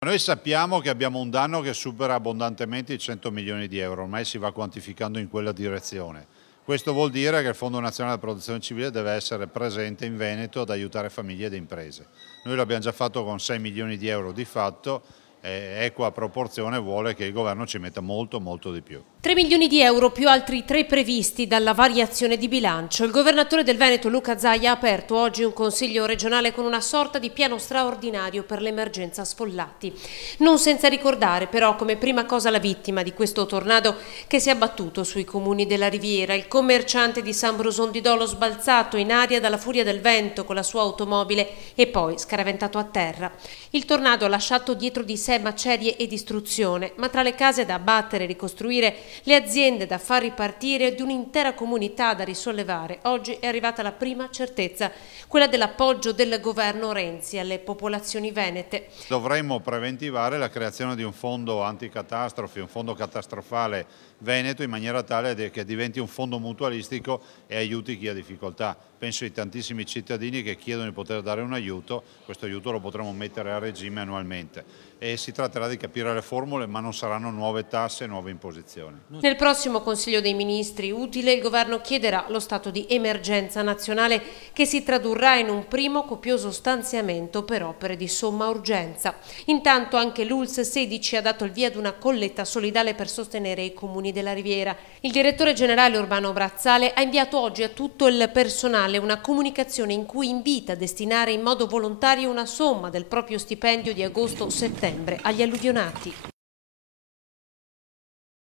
Noi sappiamo che abbiamo un danno che supera abbondantemente i 100 milioni di euro, ormai si va quantificando in quella direzione. Questo vuol dire che il Fondo Nazionale della Protezione Civile deve essere presente in Veneto ad aiutare famiglie ed imprese. Noi l'abbiamo già fatto con 6 milioni di euro di fatto, e equa proporzione vuole che il governo ci metta molto di più. 3 milioni di euro più altri 3 previsti dalla variazione di bilancio. Il governatore del Veneto Luca Zaia ha aperto oggi un consiglio regionale con una sorta di piano straordinario per l'emergenza sfollati. Non senza ricordare però come prima cosa la vittima di questo tornado che si è abbattuto sui comuni della Riviera, il commerciante di San Bruson di Dolo sbalzato in aria dalla furia del vento con la sua automobile e poi scaraventato a terra. Il tornado ha lasciato dietro di sé macerie e distruzione, ma tra le case da abbattere e ricostruire, le aziende da far ripartire ed un'intera comunità da risollevare, oggi è arrivata la prima certezza, quella dell'appoggio del governo Renzi alle popolazioni venete. Dovremmo preventivare la creazione di un fondo anticatastrofi, un fondo catastrofale veneto, in maniera tale che diventi un fondo mutualistico e aiuti chi ha difficoltà. Penso ai tantissimi cittadini che chiedono di poter dare un aiuto, questo aiuto lo potremo mettere a regime annualmente e si tratterà di capire le formule, ma non saranno nuove tasse, nuove imposizioni. Nel prossimo Consiglio dei Ministri utile il governo chiederà lo stato di emergenza nazionale che si tradurrà in un primo copioso stanziamento per opere di somma urgenza. Intanto anche l'ULSS 16 ha dato il via ad una colletta solidale per sostenere i comuni della Riviera. Il direttore generale Urbano Brazzale ha inviato oggi a tutto il personale una comunicazione in cui invita a destinare in modo volontario una somma del proprio stipendio di agosto-settembre agli alluvionati.